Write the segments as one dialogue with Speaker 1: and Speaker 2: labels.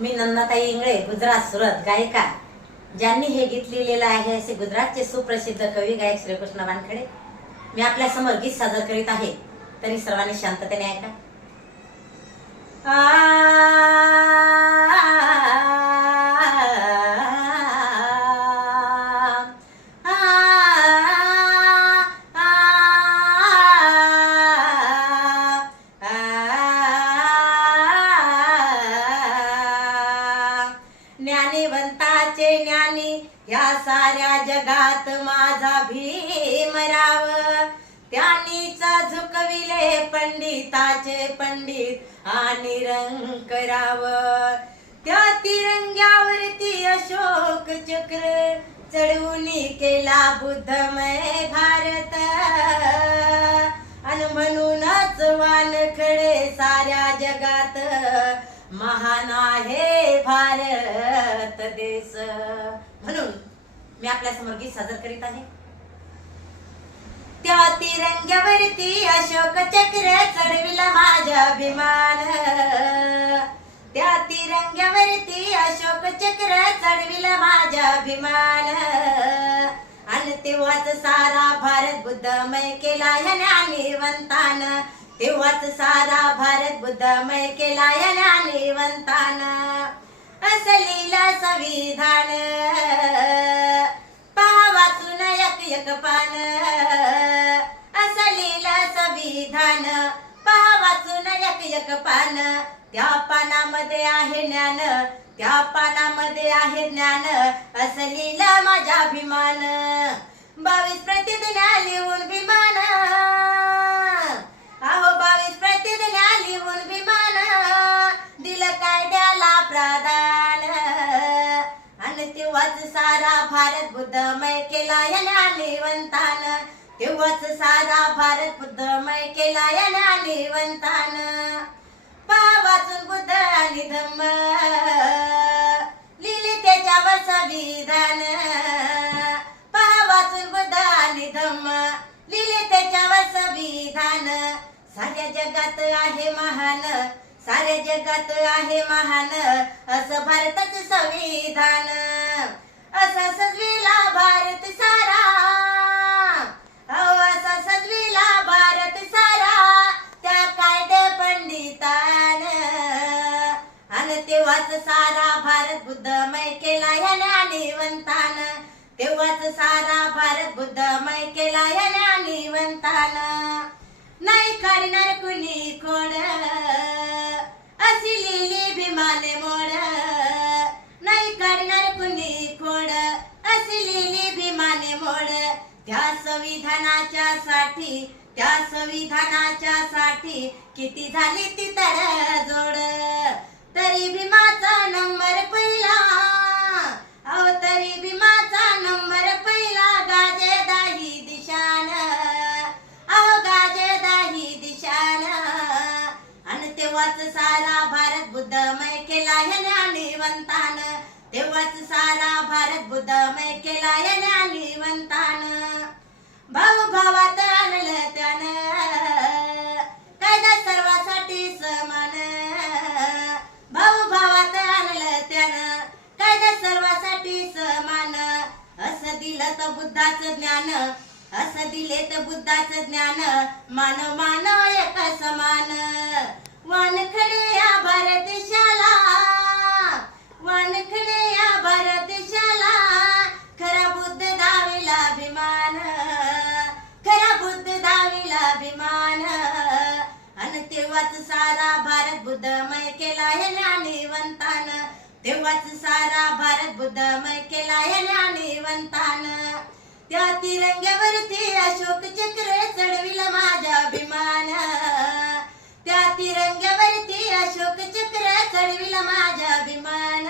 Speaker 1: मी नंदाताई इंगळे गुजरात सुरत गायिका. ज्यांनी हे गीत लिहिलेलं आहे असे गुजरातचे सुप्रसिद्ध कवी गायक श्रीकृष्ण वानखडे. मी आपल्यासमोर गीत सादर करीत आहे. तरी सर्वांनी शांततेने ऐका. आ जगात माझा भीमराव त्यांनीच झुकविले पंडिताचे पंडित आणि रंगराव त्या तिरंग्यावरती अशोक चक्र चढवून केला बुद्धमय भारत. आणि म्हणूनच वानखडे साऱ्या जगात महान आहे भारत देश. म्हणून मी आपल्यासमोर गीत सादर करीत आहे. त्या तिरंग्यावरती अशोक चक्र चढविला माझा अभिमान. त्या तिरंग्यावरती अशोक चक्र चढविला माझा अभिमान. आणि तेव्हाच सारा भारत बुद्धमय केला या तेव्हाच सारा भारत बुद्धमय केला या ज्ञानीवंतान असलीला संविधान. एक एक पान संविधान पहा वाचून एक एक पान. त्या पानामध्ये आहे ज्ञान त्या पानामध्ये आहे ज्ञान. असलीला माझा अभिमान. बावीस प्रतिज्ञा लिहून विमान. सारा भारत बुद्धमय केला या निवंतान तेव्हाच सारा भारत बुद्धमय केला या निवंतान पावाचून बुद्ध आणि धम्म. लिहिले त्याच्यावर संविधान. पावाचून बुद्ध आणि धम्म. लिहिले त्याच्यावर संविधान. साऱ्या जगात आहे महान. साऱ्या जगात आहे महान. असं भारताचं संविधान. असा सजविला भारत सारा. अहो असा सजविला भारत सारा. त्या कायदे पंडितान. आणि तेव्हाच सारा भारत बुद्धमय केला या ज्ञानीवंतान तेव्हाच सारा भारत बुद्धमय केला या ज्ञानीवंतान नाही काढणार कुणी खोड. अशी लिहिली भीमाने त्या संविधानाच्या साठी त्या संविधानाच्या साठी किती झाली ती तडजोड तरी भीमाचा नंबर पहिला. अहो तरी भीमाचा नंबर पहिला गाजे दाही दिशान. अहो गाजे दाही दिशान. आणि तेव्हाच सारा भारत बुद्धमय केला ह्या ज्ञानीवंतान तेव्हाच सारा भारत बुद्धमय केला या बुद्धाचं ज्ञान असं दिले तर बुद्धाचं ज्ञान मानव मानव एक समान. वानखडे या भारत देशाला वानखडे या भारत देशाला खरा बुद्ध दाविला अभिमान. खरा बुद्ध दाविला अभिमान. आणि तेव्हाच सारा भारत बुद्धमय केला हे ज्ञानीवंतान. तेव्हाच सारा भारत बुद्धमय केला हे ज्ञानीवंतान. त्या तिरंग्यावरती अशोक चक्र चढविलं माझ्या अभिमान. त्या तिरंग्यावरती अशोक चक्र चढविलं माझ्या अभिमान.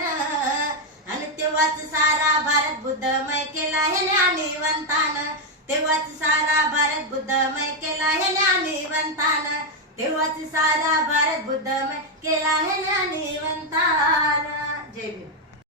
Speaker 1: आणि तेव्हाच सारा भारत बुद्धमय केला हे ज्ञानीवंतान. तेव्हाच सारा भारत बुद्धमय केला हे ज्ञानीवंतान. तेव्हाच सारा भारत बुद्धमय केला हे ज्ञानीवंतान. जय भीम.